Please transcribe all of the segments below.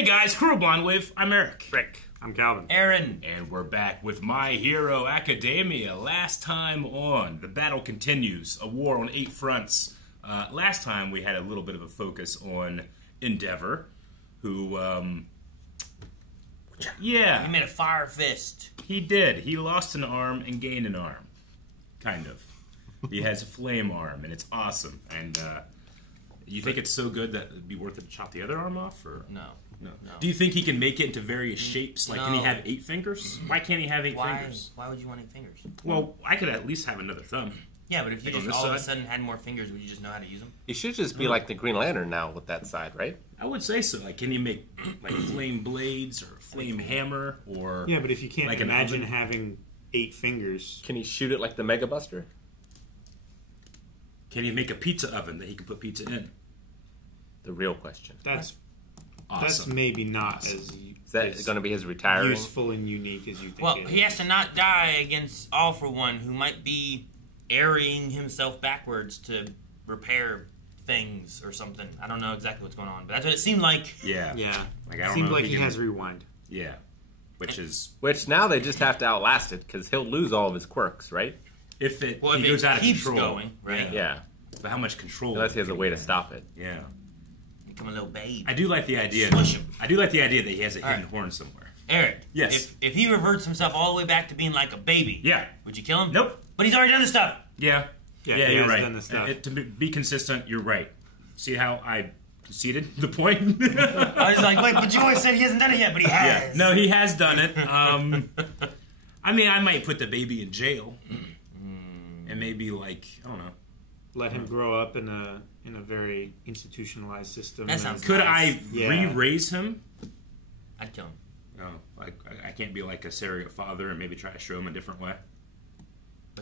Hey guys, Crew Bond with, I'm Eric. Rick. I'm Calvin. Aaron. And we're back with My Hero Academia. Last time on, the battle continues. A war on 8 fronts. Last time we had a little bit of a focus on Endeavor, who, yeah. He made a fire fist. He did. He lost an arm and gained an arm. Kind of. He has a flame arm, and it's awesome. And, you think it's so good that it'd be worth it to chop the other arm off? Or No. Do you think he can make it into various shapes? Like, can he have 8 fingers? Why can't he have 8 fingers? Why would you want 8 fingers? Well, I could at least have another thumb. Yeah, but if you Like just all of a sudden had more fingers, would you just know how to use them? You should just be like the Green Lantern now with that side, right? I would say so. Like, can you make like flame blades or flame hammer or? Yeah, but if you can't like imagine having 8 fingers, Can he shoot it like the Mega Buster? Can you make a pizza oven that he can put pizza in? The real question. that's Awesome. maybe not Is that going to be his retiring? useful and unique as you think. Well, it he is. has to not die against All for One, who might be airing himself backwards to repair things or something. I don't know exactly what's going on, but that's what it seemed like. Yeah. Yeah, Like, I don't seems know if like he can- has rewind. Yeah. Which is Which now they just have to outlast it because he'll lose all of his quirks, right? if it Well, he if goes it out of keeps control. going, right? Yeah. But how much control? Unless he has a can way to get? stop it. Yeah. Become a little babe. I do like the idea. Smush him. I do like the idea that he has a All hidden right. horn somewhere. Eric. Yes. If he reverts himself all the way back to being like a baby, Yeah. would you kill him? Nope. But he's already done the stuff. Yeah. Yeah, Yeah, he you're has right. done the stuff. To be consistent, you're right. See how I conceded the point? I was like, wait, but you always said he hasn't done it yet, but he has. Yeah. No, he has done it. I mean, I might put the baby in jail, and maybe like I don't know. Let him grow up in a very institutionalized system. That and- sounds Could nice. I Yeah. re-raise him? I'd kill him. No, like I can't be like a surrogate father and maybe try to show him a different way.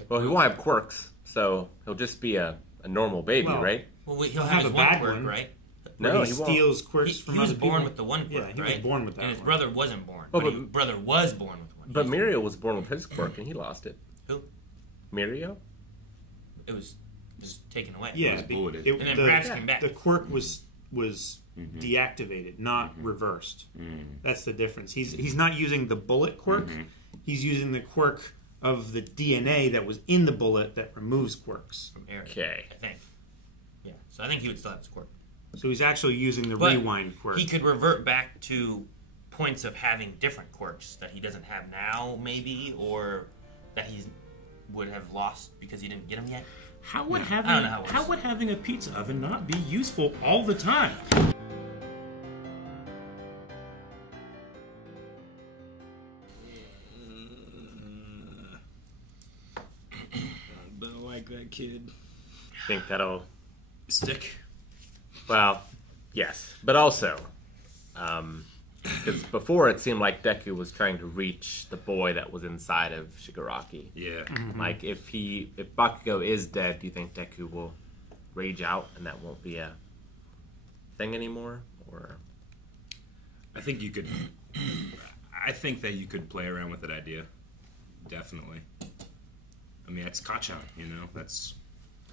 Well, he won't have quirks, so he'll just be a normal baby, Well, right? Well, he'll Have have his a one bad quirk, one. right? No, he he won't. steals quirks from He was other born people. with the one quirk, Yeah, he right? was born with that And his one. brother wasn't born. Oh, but but- his brother was born with one. But Mirio was born with his quirk and he lost it. Who? Mirio? It was just taken away. Yeah, was bulleted. And then Bratz came back. the quirk was deactivated, not reversed. That's the difference. He's not using the bullet quirk. He's using the quirk of the DNA that was in the bullet that removes quirks. From Eric, Okay. I think. Yeah, so I think he would still have his quirk. So he's actually using the But rewind quirk. He could revert back to points of having different quirks that he doesn't have now, maybe, or that he would have lost because he didn't get them yet. How would I don't know how it works. how would having a pizza oven not be useful all the time? Don't like that kid. Think that'll... Stick. Well, yes. But also, because before it seemed like Deku was trying to reach the boy that was inside of Shigaraki. Yeah. Like, if Bakugo is dead, do you think Deku will rage out and that won't be a thing anymore? Or I think you could. I think that you could play around with that idea. Definitely. I mean, that's Kachan, you know. That's.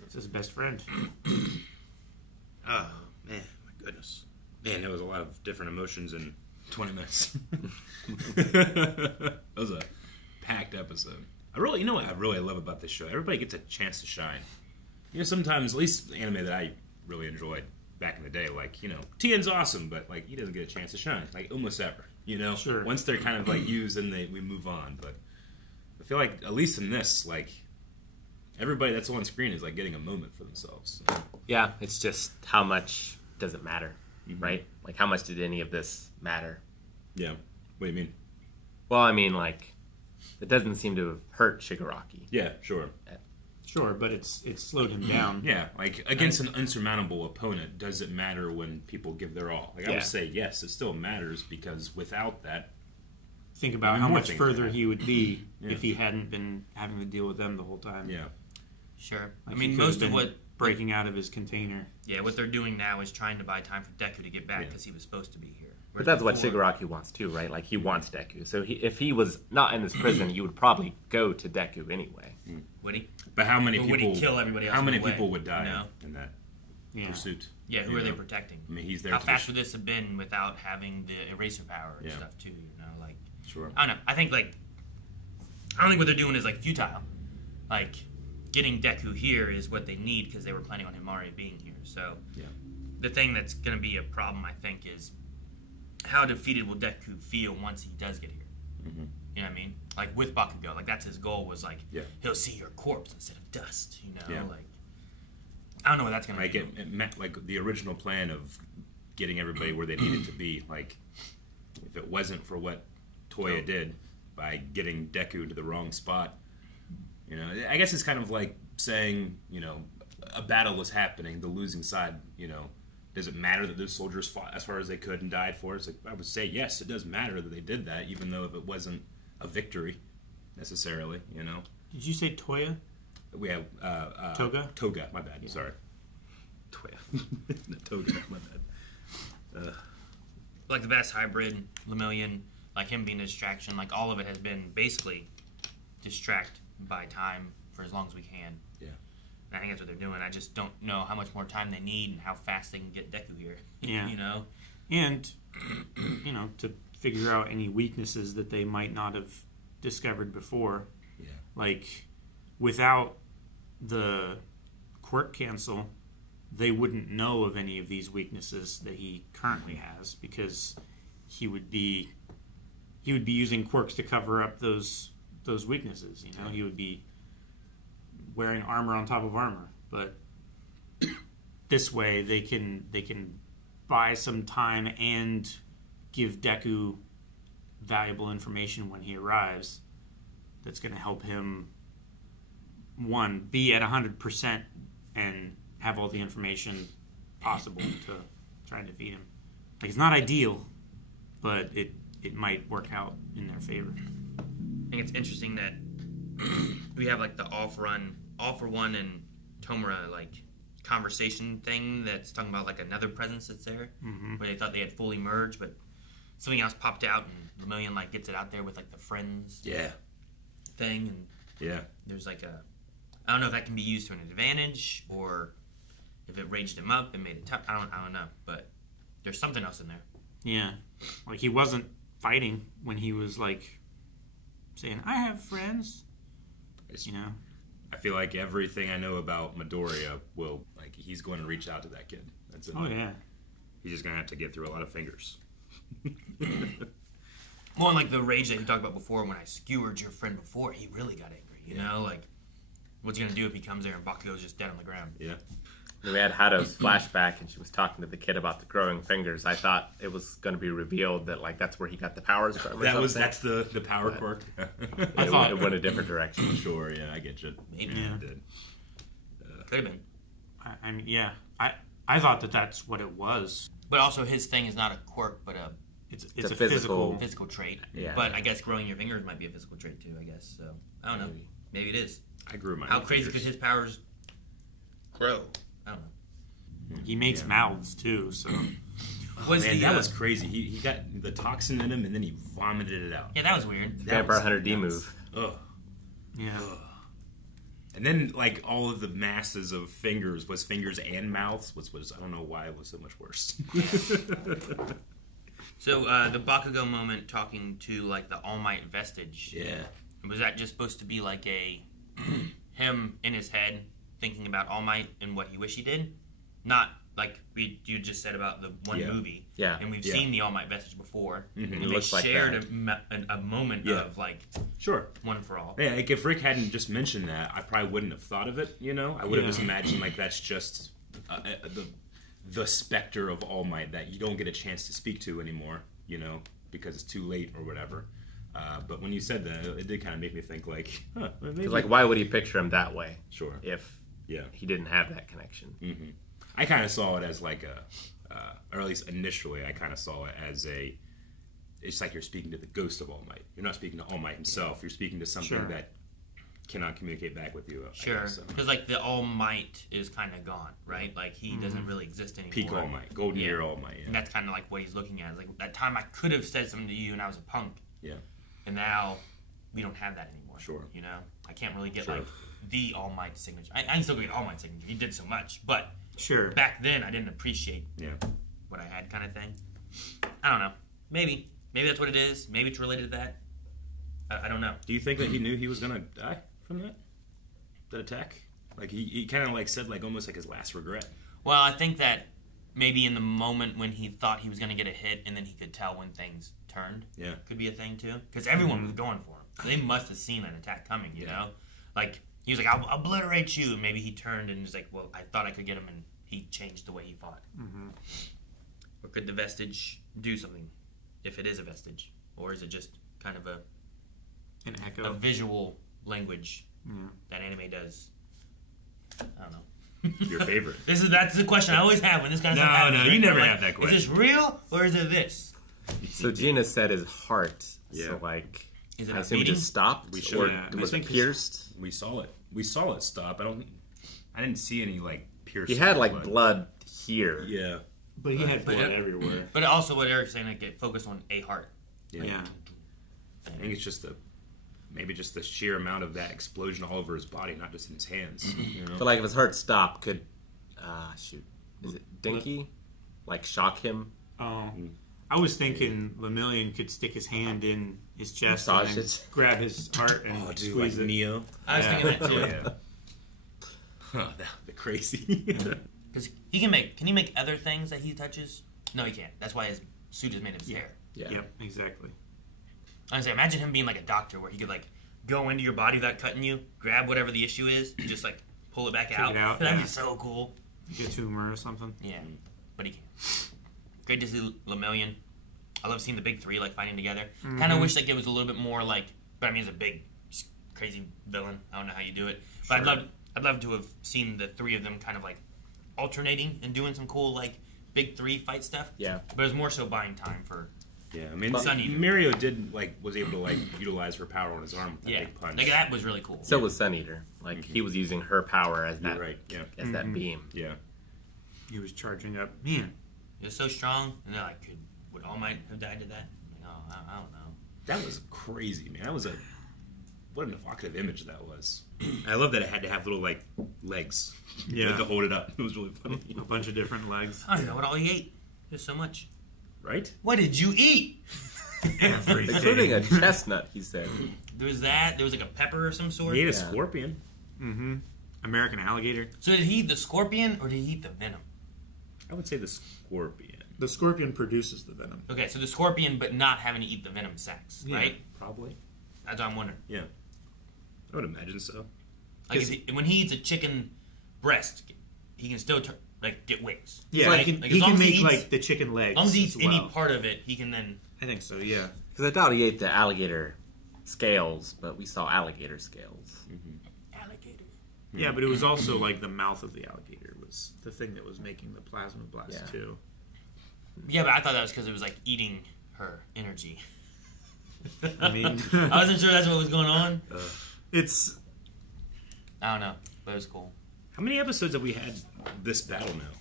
It's his best friend. Oh man, my goodness. Man, there was a lot of different emotions in 20 minutes. That was a packed episode. You know what I really love about this show? Everybody gets a chance to shine. You know, sometimes, at least the anime that I really enjoyed back in the day, like, you know, Tien's awesome, but, like, he doesn't get a chance to shine, like, almost ever, you know? Sure. Once they're kind of, like, used, then we move on, but I feel like, at least in this, like, everybody that's on screen is, like, getting a moment for themselves. So. yeah, it's just how much does it matter, right? Like, how much did any of this matter? Yeah. What do you mean? Well, I mean, like, it doesn't seem to have hurt Shigaraki. Yeah, sure. Sure, but it's slowed him down. Yeah, like against an unsurmountable opponent, does it matter when people give their all? Like I Yeah. would say, yes, it still matters because without that, Think about Even how more much things further happen. he would be Yeah. if he hadn't been having to deal with them the whole time. yeah, Sure. Like, I he mean, could have most of been what breaking out of his container. what they're doing now is trying to buy time for Deku to get back Yeah. because he was supposed to be here. But Whereas that's what before- Shigaraki wants too, right? Like, he wants Deku. So if he was not in this prison, you would probably go to Deku anyway. Would he? but how many Or people would he kill everybody else How on many the way? people would die No. in that? pursuit. Yeah, who are they protecting? I mean, he's there. How fast would this have been without having the eraser power and stuff too? Sure. I don't know. I don't think what they're doing is like futile. Like getting Deku here is what they need because they were planning on him already being here. So the thing that's going to be a problem, I think, is how defeated will Deku feel once he does get here. Mm-hmm. You know what I mean? Like with Bakugo, like that's his goal was like he'll see your corpse instead of dust. You know, like I don't know what that's going to be. Like the original plan of getting everybody where they needed to be. Like if it wasn't for what Toya did by getting Deku to the wrong spot, you know, I guess it's kind of like saying, you know, a battle was happening, the losing side, you know, does it matter that those soldiers fought as far as they could and died for us? Like, I would say yes, it does matter that they did that, even though if it wasn't a victory necessarily, you know. Did you say Toya? We have Toga. Toga, my bad. Sorry, Toya. Toga, my bad. Like the best hybrid, Lemillion, like him being a distraction, like all of it has been basically distract by time for as long as we can. Yeah. And I think that's what they're doing. I just don't know how much more time they need and how fast they can get Deku here. Yeah. You know? And, you know, to figure out any weaknesses that they might not have discovered before. Yeah. Like, without the quirk cancel, they wouldn't know of any of these weaknesses that he currently has because he would be using quirks to cover up those weaknesses. You know, he would be wearing armor on top of armor. But this way, they can buy some time and give Deku valuable information when he arrives. That's going to help him, one, be at 100% and have all the information possible to try and defeat him. Like, it's not ideal, but it might work out in their favor. I think it's interesting that we have like the all for one and Tomura like conversation thing that's talking about like another presence that's there, where they thought they had fully merged, but something else popped out and Lemillion like gets it out there with like the friends thing, and there's like I don't know if that can be used to an advantage or if it raged him up and made it tough. I don't know, but there's something else in there. Yeah, like he wasn't fighting when he was like saying, "I have friends." You know, I feel like everything I know about Midoriya he's going to reach out to that kid. That's it. Oh yeah, he's just gonna have to get through a lot of fingers. More like the rage that he talked about before. When I skewered your friend before, he really got angry. You know, like what's he gonna do if he comes there and Bakugo's just dead on the ground? Yeah. We had Hado's flashback, and she was talking to the kid about the growing fingers. I thought it was going to be revealed that like that's where he got the powers from. That's the power quirk. I thought it went a different direction. Sure, yeah, I get you. Maybe it did. Could have been. I mean, yeah, I thought that's what it was. But also, his thing is not a quirk, but it's a a physical trait. Yeah. But I guess growing your fingers might be a physical trait too. I guess so. I don't know. Maybe it is. I grew my. How crazy could his powers grow? I don't know. He makes mouths too, so. That was crazy. He got the toxin in him and then he vomited it out. Yeah, that was weird. Vampire Hunter D move. Ugh. Yeah. Ugh. And then like all of the masses of fingers was fingers and mouths, which was I don't know why it was so much worse. So the Bakugo moment talking to like the All Might vestige. Yeah. Was that just supposed to be like a him in his head thinking about All Might and what he wished he did? Not like you just said about the one movie. Yeah. And we've seen the All Might vestige before. Mm-hmm. And It they looks like shared a moment of like Sure. one for all. Yeah, like if Rick hadn't just mentioned that, I probably wouldn't have thought of it, you know? I would have just imagined like that's just the specter of All Might that you don't get a chance to speak to anymore, you know, because it's too late or whatever. But when you said that, it did kind of make me think like, maybe. Like, why would he picture him that way? Sure. If he didn't have that connection. Mm-hmm. I kind of saw it as like or at least initially, I kind of saw it as it's like you're speaking to the ghost of All Might. You're not speaking to All Might himself. You're speaking to something that cannot communicate back with you. Sure. Because like the All Might is kind of gone, right? Like he doesn't really exist anymore. Peak All Might. Golden Year All Might. Yeah. And that's kind of like what he's looking at. Like that time I could have said something to you and I was a punk. Yeah. And now we don't have that anymore. Sure. You know? I can't really get like the All Might signature. I can still get All Might signature. He did so much. But Sure. back then I didn't appreciate what I had, kind of thing. I don't know. Maybe that's what it is. Maybe it's related to that. I don't know. Do you think that he knew he was gonna die from that attack? Like he kind of like said like almost like his last regret. Well, I think that maybe in the moment when he thought he was going to get a hit, and then he could tell when things turned. Yeah, could be a thing too. Because everyone was going for him. So they must have seen an attack coming. You know, like he was like, "I'll obliterate you." And maybe he turned and was like, "Well, I thought I could get him," and he changed the way he fought. Mm-hmm. Or could the vestige do something? If it is a vestige, or is it just kind of an echo, a visual language that anime does? I don't know. Your favorite? That's the question I always have when this kind of stuff happens. No, you never have that question. Is this real or is it this? So Gina said his heart. Yeah. So like, is it I assume it just stopped. We or showed. was it pierced? We saw it. We saw it stop. I didn't see any like piercing. He had like blood here. Yeah. But he had blood everywhere. But also, what Eric's saying, like, get focused on a heart. Yeah. I think it's just maybe just the sheer amount of that explosion all over his body, not just in his hands. You know? But like, if his heart stopped, could is it Dinky? Like shock him? Oh, I was thinking Lemillion could stick his hand in his chest Massage and it. grab his heart and squeeze like it. Neo. I was thinking that too. Yeah. Huh, that would be crazy. Because can he make other things that he touches? No, he can't. That's why his suit is made of his hair. Yeah. Yep, exactly. I was like, imagine him being like a doctor where he could like go into your body without cutting you, grab whatever the issue is, and just like pull it back out. It out. That'd be so cool. Get a tumor or something. Yeah, but he can't. Great to see Lemillion. I love seeing the big three like fighting together. Kind of wish like it was a little bit more like, but I mean, it's a big, crazy villain. I don't know how you do it, but I'd love to have seen the three of them kind of like alternating and doing some cool like big three fight stuff. Yeah, but it was more so buying time for. Yeah, I mean, Sunny. Mario was able to like utilize her power on his arm with that big punch. Like that was really cool. So was Sun Eater. Like he was using her power as that, as that beam. Yeah, he was charging up. Man, it was so strong, and then like, would All Might have died to that? No, I don't know. That was crazy, man. That was what an evocative image that was. I love that it had to have little like legs, to hold it up. It was really funny. A bunch of different legs. I don't know what all he ate. There's so much. Right? What did you eat? Everything. Including a chestnut, he said. There was that. There was like a pepper of some sort. He ate a scorpion. Mm-hmm. American alligator. So did he eat the scorpion or did he eat the venom? I would say the scorpion. The scorpion produces the venom. Okay, so the scorpion, but not having to eat the venom sacs, right? Probably. That's what I'm wondering. Yeah. I would imagine so. Like when he eats a chicken breast, he can still get wings. Yeah, right? he can make like the chicken legs. As long as he eats any part of it, he can then. I think so. Yeah. Because I thought he ate the alligator scales, but we saw alligator scales. Mm-hmm. Alligator. Yeah, but it was also like the mouth of the alligator was the thing that was making the plasma blast too. Yeah, but I thought that was because it was like eating her energy. I mean, I wasn't sure that's what was going on. It's. I don't know, but it was cool. How many episodes have we had this battle now?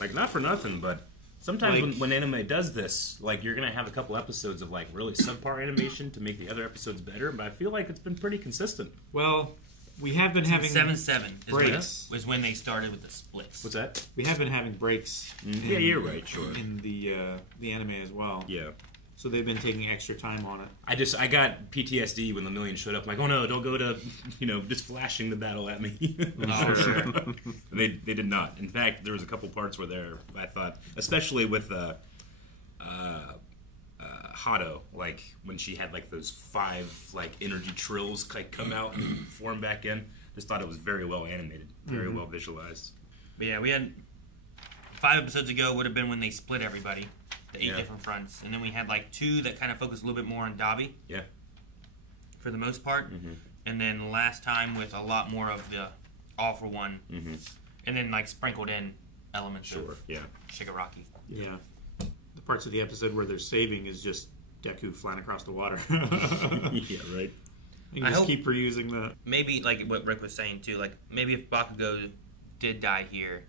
Like, not for nothing, but sometimes when anime does this, like, you're going to have a couple episodes of, like, really subpar animation to make the other episodes better, but I feel like it's been pretty consistent. Well, we have been having 7-7 breaks. Was when they started with the splits. What's that? We have been having breaks. Yeah, you're right, sure. In the anime as well. Yeah. So they've been taking extra time on it. I got PTSD when Lemillion showed up. I'm like, oh no, don't go to, just flashing the battle at me. Oh, sure. They did not. In fact, there was a couple parts where I thought, especially with Hado, like when she had like those 5 like energy trills like come out and form back in. Just thought it was very well animated, very well visualized. But yeah, we had 5 episodes ago would have been when they split everybody. The 8 different fronts, and then we had like 2 that kind of focused a little bit more on Dabi. Yeah. For the most part, and then last time with a lot more of the All for One, and then like sprinkled in elements of Shigaraki. Yeah. The parts of the episode where they're saving is just Deku flying across the water. Yeah, right. You can just keep reusing that. Maybe like what Rick was saying too, like maybe if Bakugo did die here,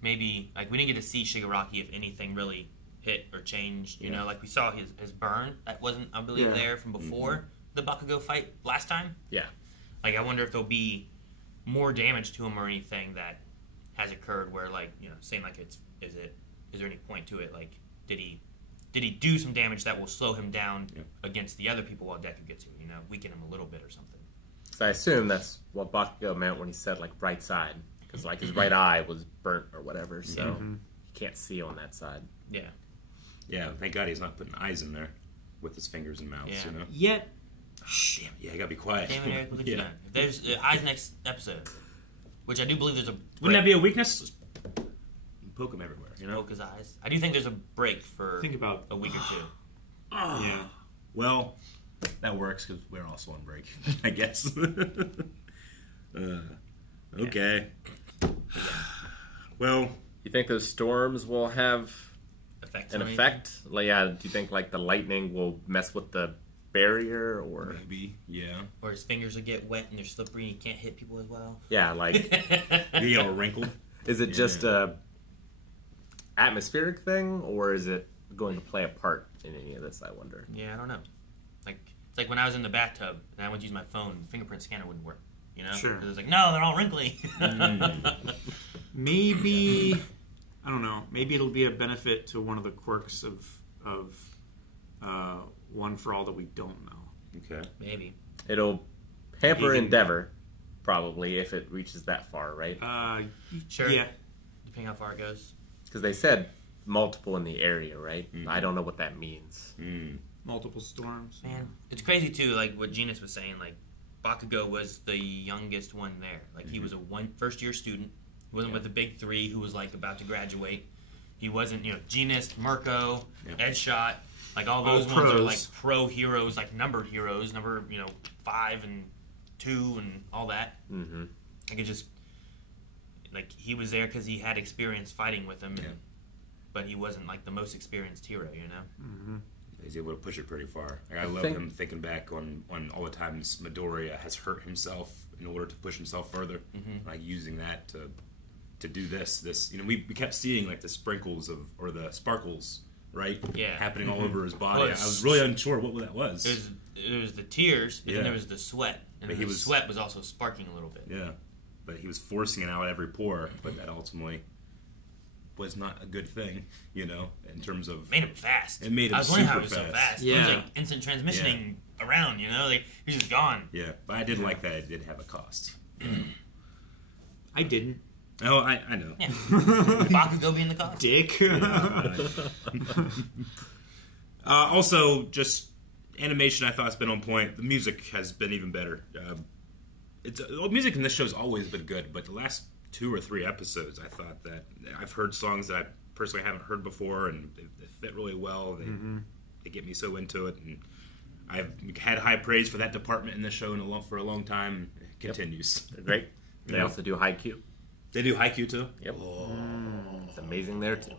maybe like we didn't get to see Shigaraki if anything really hit or changed, you know, like we saw his burn that wasn't, I believe, there from before the Bakugo fight last time. Yeah. Like I wonder if there'll be more damage to him or anything that has occurred where like saying like is there any point to it? Like did he do some damage that will slow him down against the other people while Deku gets here? Weaken him a little bit or something. So I assume that's what Bakugo meant when he said like right side, because like his right eye was burnt or whatever, so he can't see on that side. Yeah. Yeah. Thank God he's not putting eyes in there with his fingers and mouths. Yeah. Yet, Damn. Yeah, I gotta be quiet. Damn it, Eric, look at you. There's eyes next episode, which I do believe there's a. Wouldn't that be a weakness? Just poke him everywhere. Poke his eyes. I do think there's a break for think about a week or two. yeah. Well, that works because we're also on break, I guess. Okay. Well, You think those storms will have Effects an on effect? Like, yeah, do you think like the lightning will mess with the barrier, or maybe, yeah. anything? Or his fingers will get wet and they're slippery and he can't hit people as well. yeah, like Being able to wrinkle. is it just a atmospheric thing, or is it going to play a part in any of this? I wonder. Yeah, I don't know. Like it's like when I was in the bathtub and I went to use my phone, the fingerprint scanner wouldn't work. Sure. Because it's like, no, they're all wrinkly. Maybe I don't know. Maybe it'll be a benefit to one of the quirks of One for All that we don't know. Okay. Maybe. It'll hamper Maybe. Endeavor, probably, if it reaches that far, right? Sure. Yeah. Depending how far it goes. Because they said multiple in the area, right? I don't know what that means. Multiple storms. Man, it's crazy too. Like what Genus was saying. Like Bakugo was the youngest one there. Like he was a first year student. He wasn't with the big three who was like about to graduate. He wasn't, Genus, Mirko, Edshot. Like all those ones are like pro heroes, like numbered heroes, number 5 and 2 and all that. Mm-hmm. I could just like he was there because he had experience fighting with him, but he wasn't like the most experienced hero, Mm-hmm. He's able to push it pretty far. Like, I love him thinking back on all the times Midoriya has hurt himself in order to push himself further. Like using that to do this. We kept seeing like the sprinkles or the sparkles, right? Yeah. Happening all over his body. Well, I was really unsure what that was. It was the tears, but then there was the sweat, and But the sweat was also sparking a little bit. Yeah, but he was forcing it out every pore, but that ultimately was not a good thing, in terms of... Made him fast. It made him I was wondering how super he was so fast. fast. Yeah. He was like instant transmissioning around, like he was just gone. Yeah, but I did like that it did have a cost. I didn't. Oh, I know. Yeah. Bakugo being the cost. Dick. Also, just animation I thought has been on point. The music has been even better. Music in this show's always been good, but the last 2 or 3 episodes, I thought that I've heard songs that I personally haven't heard before, and they fit really well. They get me so into it, and I've had high praise for that department in the show for a long time. It continues. They're great. They also do Haikyuu. They do Haikyuu too? Yep. It's amazing there too.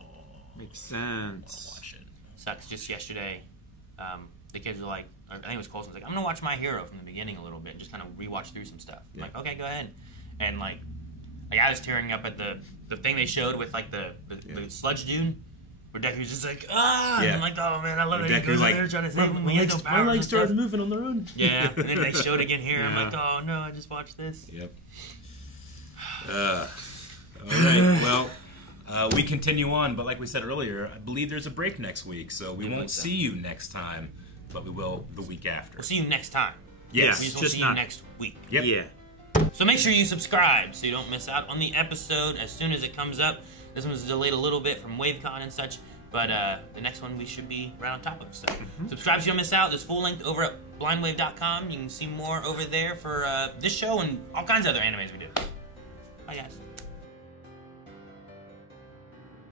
Makes sense. Watch it. Sucks. Just yesterday, the kids were like, I think it was Colson, was like, I'm gonna watch My Hero from the beginning a little bit, just kind of rewatch through some stuff. I'm like, okay, go ahead. And like I was tearing up at the thing they showed with like the sludge dune, where Deku's just like, and I'm like, oh man, I love it. He goes in there trying to save him. My legs started moving on their own. Yeah, and then they showed again here. I'm like, oh no, I just watched this. Yep. All right. Well, we continue on, but like we said earlier, I believe there's a break next week, so we won't see you next time, but we will the week after. We'll see you next time. Yes. We just won't just see not- you next week. Yep. Yeah. So make sure you subscribe so you don't miss out on the episode as soon as it comes up. This one was delayed a little bit from WaveCon and such, but the next one we should be right on top of. So subscribe so you don't miss out. There's full length over at blindwave.com. You can see more over there for this show and all kinds of other animes we do.